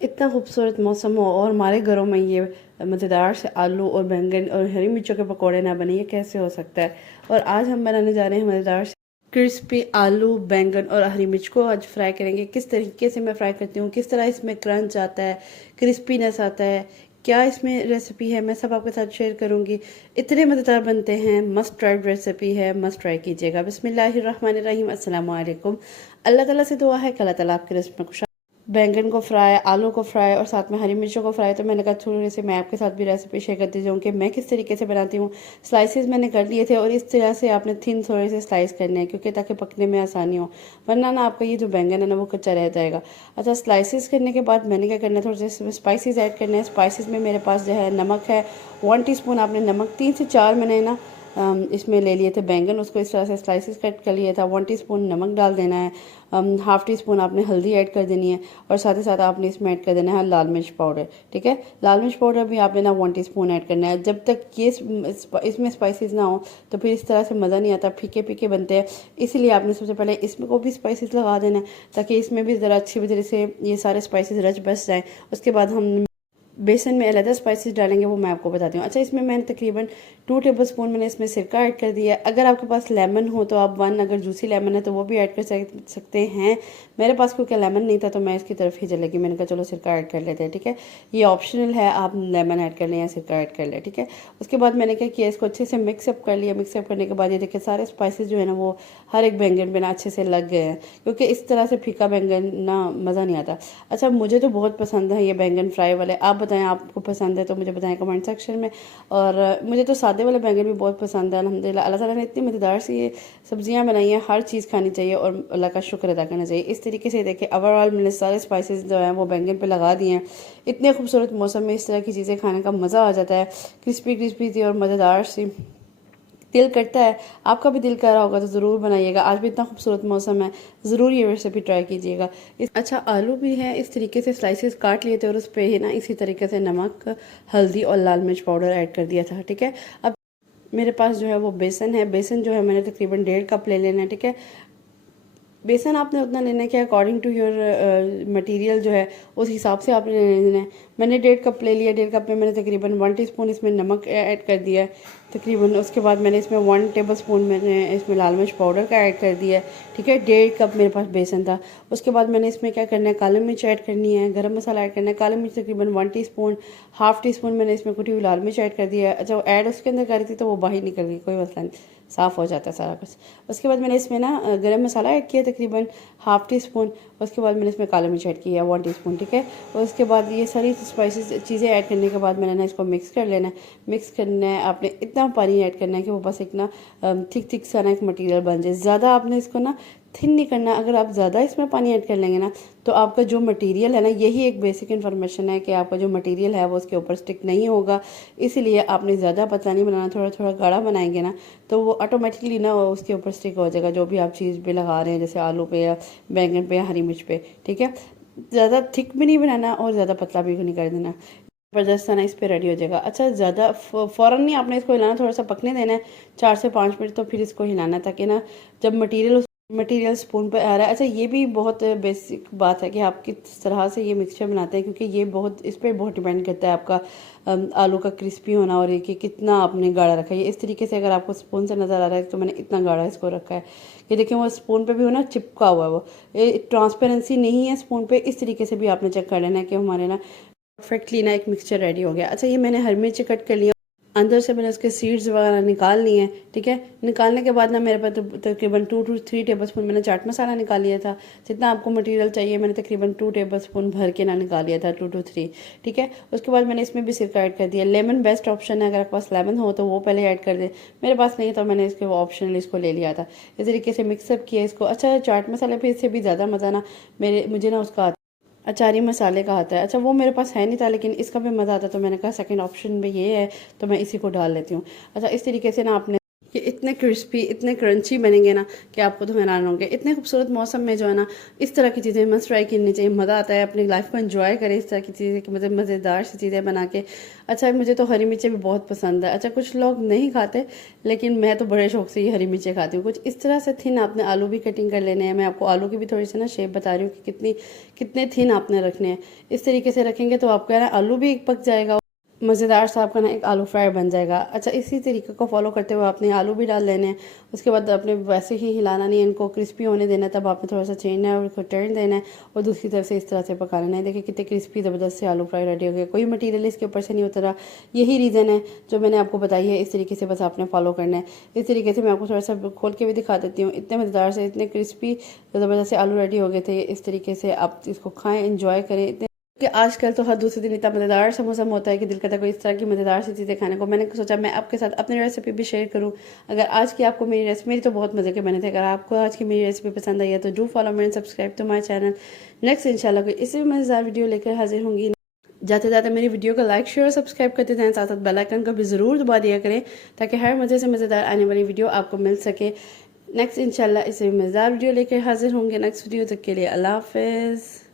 इतना खूबसूरत मौसम हो और हमारे घरों में ये मज़ेदार से आलू और बैंगन और हरी मिर्चों के पकौड़े ना बने, ये कैसे हो सकता है। और आज हम बनाने जा रहे हैं मज़ेदार से क्रिस्पी आलू बैंगन और हरी मिर्च को आज फ्राई करेंगे। किस तरीके से मैं फ्राई करती हूँ, किस तरह इसमें क्रंच आता है, क्रिस्पीनेस आता है, क्या इसमें रेसिपी है, मैं सब आपके साथ शेयर करूंगी। इतने मज़ेदार बनते हैं, मस्ट ट्राई रेसिपी है, मस्ट ट्राई कीजिएगा। बिस्मिल्लाहिर्रहमानिर्रहीम, अस्सलाम वालेकुम। अल्लाह ताला से दुआ है कि अल्लाह ताला आपकी रिस्क में खुश। बैंगन को फ्राई, आलू को फ्राई और साथ में हरी मिर्चों को फ्राई, तो मैंने कहा थोड़ी सी मैं आपके साथ भी रेसिपी शेयर करती जाऊँ कि मैं किस तरीके से बनाती हूँ। स्लाइसेस मैंने कर लिए थे और इस तरह से आपने थिन थोड़े से स्लाइस करने हैं क्योंकि ताकि पकने में आसानी हो, वरना ना आपका ये जो बैंगन है ना वो कच्चा रह जाएगा। अच्छा, स्लाइसेस करने के बाद मैंने क्या करना है, थोड़े से स्पाइसेस ऐड करने हैं। स्पाइसेस में मेरे पास जो है नमक है, 1 टीस्पून आपने नमक, 3 से 4 मैंने ना इसमें ले लिए थे बैंगन, उसको इस तरह से स्लाइसेस कट कर लिया था। 1 टीस्पून नमक डाल देना है, हाफ़ टी स्पून आपने हल्दी ऐड कर देनी है और साथ ही साथ आपने इसमें ऐड कर देना है लाल मिर्च पाउडर। ठीक है, लाल मिर्च पाउडर भी आपने ना 1 टीस्पून ऐड करना है। जब तक ये इसमें स्पाइसेस ना हो तो फिर इस तरह से मज़ा नहीं आता, फीके फीके बनते हैं। इसलिए आपने सबसे पहले इसमें को भी स्पाइसेस लगा देना है ताकि इसमें भी ज़रा अच्छी तरह से ये सारे स्पाइसेस रच बस जाएँ। उसके बाद हम बेसन में अलग स्पाइसेस डालेंगे, वो मैं आपको बताती हूँ। अच्छा, इसमें मैंने तकरीबन 2 टेबलस्पून मैंने इसमें सिरका ऐड कर दिया है। अगर आपके पास लेमन हो तो आप 1, अगर जूसी लेमन है तो वो भी ऐड कर सकते हैं। मेरे पास क्योंकि लेमन नहीं था तो मैं इसकी तरफ ही चलेगी, मैंने कहा चलो सिरका ऐड कर लेते हैं। ठीक है, ये ऑप्शनल है, आप लेमन ऐड कर लें या सिरका ऐड कर लें। ठीक है, उसके बाद मैंने क्या किया, इसको अच्छे से मिक्सअप कर लिया। मिक्सअप करने के बाद ये देखिए सारे स्पाइसेस जो है ना वो हर एक बैंगन पे ना अच्छे से लग गए हैं, क्योंकि इस तरह से फीका बैंगन ना मज़ा नहीं आता। अच्छा, मुझे तो बहुत पसंद है ये बैंगन फ्राई वाले। आप बताएं आपको पसंद है तो मुझे बताएं कमेंट सेक्शन में। और मुझे तो सादे वाले बैंगन भी बहुत पसंद है। अल्हम्दुलिल्लाह अल्लाह ताला ने इतनी मज़ेदार सी ये सब्जियां बनाई हैं, हर चीज़ खानी चाहिए और अल्लाह का शुक्र अदा करना चाहिए। इस तरीके से देखिए ओवरऑल मैंने सारे स्पाइसेस जो हैं वो बैंगन पे लगा दिए हैं। इतने खूबसूरत मौसम में इस तरह की चीज़ें खाने का मज़ा आ जाता है, क्रिस्पी क्रिस्पी सी और मज़ेदार सी। दिल करता है, आपका भी दिल कर रहा होगा तो ज़रूर बनाइएगा। आज भी इतना खूबसूरत मौसम है, ज़रूर ये रेसिपी ट्राई कीजिएगा। अच्छा, आलू भी है इस तरीके से स्लाइसेस काट लिए थे और उस पर ही ना इसी तरीके से नमक, हल्दी और लाल मिर्च पाउडर ऐड कर दिया था। ठीक है, अब मेरे पास जो है वो बेसन है। बेसन जो है मैंने तकरीबन 1.5 कप ले लेना है। ठीक है, बेसन आपने उतना लेना है कि अकॉर्डिंग टू योर मटेरियल जो है उस हिसाब से आपने लेना है। मैंने 1.5 कप ले लिया। 1.5 कप में मैंने तकरीबन 1 टीस्पून इसमें नमक ऐड कर दिया है तकरीबन। उसके बाद मैंने इसमें 1 टेबलस्पून मैंने इसमें लाल मिर्च पाउडर का ऐड कर दिया है। ठीक है, 1.5 कप मेरे पास बेसन था। उसके बाद मैंने इसमें क्या करना है, काली मिर्च ऐड करनी है, गरम मसाला ऐड करना है। काली मिर्च तकरीबन 1 टीस्पून, हाफ़ टी स्पून मैंने इसमें कुटी हुई लाल मिर्च ऐड कर दिया है। अच्छा, ऐड उसके अंदर करी थी तो वो बाहर निकल गई, कोई मसला नहीं, साफ़ हो जाता है सारा कुछ। उसके बाद मैंने इसमें ना गरम मसाला ऐड किया तकरीबन हाफ़ टी स्पून। उसके बाद मैंने इसमें काली मिर्च ऐड किया 1 टीस्पून। ठीक है, और उसके बाद ये सारी स्पाइसेस चीज़ें ऐड करने के बाद मैंने ना इसको मिक्स कर लेना है। मिक्स करना है, आपने इतना पानी ऐड करना है कि वो बस एक ना थिक थिक सा ना एक मटेरियल बन जाए। ज़्यादा आपने इसको ना थिन नहीं करना। अगर आप ज़्यादा इसमें पानी ऐड कर लेंगे ना तो आपका जो मटेरियल है ना, यही एक बेसिक इन्फॉर्मेशन है कि आपका जो मटेरियल है वो उसके ऊपर स्टिक नहीं होगा। इसीलिए आपने ज़्यादा पतला नहीं बनाना, थोड़ा थोड़ा गाढ़ा बनाएंगे ना तो वो ऑटोमेटिकली ना उसके ऊपर स्टिक हो जाएगा, जो भी आप चीज़ पे लगा रहे हैं, जैसे आलू पे या बैंगन पे या हरी मिर्च पे। ठीक है, ज़्यादा थिक भी नहीं बनाना और ज़्यादा पतला भी नहीं कर देना। ज़बरदस्त ना इस पे रेडी हो जाएगा। अच्छा, ज़्यादा फ़ौरन नहीं आपने इसको हिलाना, थोड़ा सा पकने देना है 4 से 5 मिनट, तो फिर इसको हिलाना है ताकि ना जब मटेरियल स्पून पर आ रहा है। अच्छा, ये भी बहुत बेसिक बात है कि आप किस तरह से ये मिक्सचर बनाते हैं, क्योंकि ये बहुत इस पर बहुत डिपेंड करता है आपका आलू का क्रिस्पी होना और ये कि कितना आपने गाढ़ा रखा है। ये इस तरीके से अगर आपको स्पून से नज़र आ रहा है तो मैंने इतना गाढ़ा इसको रखा है। ये देखिए वो स्पून पे भी हो ना चिपका हुआ है, वो ट्रांसपेरेंसी नहीं है स्पून पे। इस तरीके से भी आपने चेक कर लेना है कि हमारे ना परफेक्टली ना एक मिक्सचर रेडी हो गया। अच्छा, ये मैंने हरी मिर्च कट कर लिया, अंदर से मैंने उसके सीड्स वगैरह निकाल लिए हैं। ठीक है, निकालने के बाद ना मेरे पास तकरीबन 2 to 3 टेबलस्पून मैंने चाट मसाला निकाल लिया था। जितना आपको मटेरियल चाहिए मैंने तकरीबन 2 टेबलस्पून भर के ना निकाल लिया था, 2 to 3। ठीक है, उसके बाद मैंने इसमें भी सिरका ऐड कर दिया। लेमन बेस्ट ऑप्शन है, अगर आपके पास लेमन हो तो वो पहले ऐड कर दे। मेरे पास नहीं तो मैंने इसके ऑप्शनल इसको ले लिया था। इस तरीके से मिक्सअप किया इसको। अच्छा, चाट मसाले पे इससे भी ज़्यादा मज़ा ना मुझे ना उसका अचारी मसाले का आता है। अच्छा, वो मेरे पास है नहीं था लेकिन इसका भी मज़ा आता, तो मैंने कहा सेकंड ऑप्शन में ये है तो मैं इसी को डाल लेती हूँ। अच्छा, इस तरीके से ना आपने ये इतने क्रिस्पी, इतने क्रंची बनेंगे ना कि आप खुद हैरान होंगे। इतने खूबसूरत मौसम में जो है ना इस तरह की चीज़ें मस्ट ट्राई करनी चाहिए। मज़ा आता है, अपनी लाइफ को एंजॉय करें इस तरह की चीज़ें कि मतलब मज़ेदार सी चीज़ें बना के। अच्छा, मुझे तो हरी मिर्चें भी बहुत पसंद है। अच्छा, कुछ लोग नहीं खाते लेकिन मैं तो बड़े शौक से ये हरी मिर्चें खाती हूँ। कुछ इस तरह से थिन आपने आलू भी कटिंग कर लेने हैं। मैं आपको आलू की भी थोड़ी सी ना शेप बता रही हूँ कि कितने थिन आपने रखने हैं। इस तरीके से रखेंगे तो आपका ना आलू भी पक जाएगा, मज़ेदार सा आपका ना एक आलू फ्राई बन जाएगा। अच्छा, इसी तरीके को फॉलो करते हुए आपने आलू भी डाल लेने हैं। उसके बाद आपने वैसे ही हिलाना नहीं है, इनको क्रिस्पी होने देना है। तब आपने थोड़ा सा छेड़ना है और इसको टर्न देना है और दूसरी तरफ से इस तरह से पका लेना है। देखिए कितने क्रिस्पी ज़बरदस्त से आलू फ्राई रेडी हो गए, कोई मटीरियल इसके ऊपर से नहीं उतरा। यही रीज़न है जो मैंने आपको बताई है। इस तरीके से बस आपने फॉलो करना है। इस तरीके से मैं आपको थोड़ा सा खोल के भी दिखा देती हूँ। इतने मज़ेदार से, इतने क्रिस्पी ज़बरदस्त से आलू रेडी हो गए थे। इस तरीके से आप इसको खाएँ, इंजॉय करें। कि आजकल तो हर दूसरे दिन इतना मज़ेदार सा मौसम होता है कि दिल करता है कोई इस तरह की मज़ेदार सी चीज़ें खाने को। मैंने सोचा मैं आपके साथ अपनी रेसिपी भी शेयर करूं। अगर आज की आपको मेरी रेसिपी, मेरी तो बहुत मज़े के बने थे, अगर आपको आज की मेरी रेसिपी पसंद आई है तो do follow me and subscribe to my channel. Next इंशाल्लाह कोई इसी भी मज़ेदार वीडियो लेकर हाजिर होंगी। जाते जाते मेरी वीडियो को लाइक शेयर और सब्सक्राइब करते जाएं, साथ साथ बेल आइकन को भी ज़रूर दबा दिया करें ताकि हर मज़े से मज़ेदार आने वाली वीडियो आपको मिल सके। नेक्स्ट इंशाल्लाह इसी मज़ेदार वीडियो लेकर हाजिर होंगे। नेक्स्ट वीडियो तक के लिए अल्लाह हाफ़िज़।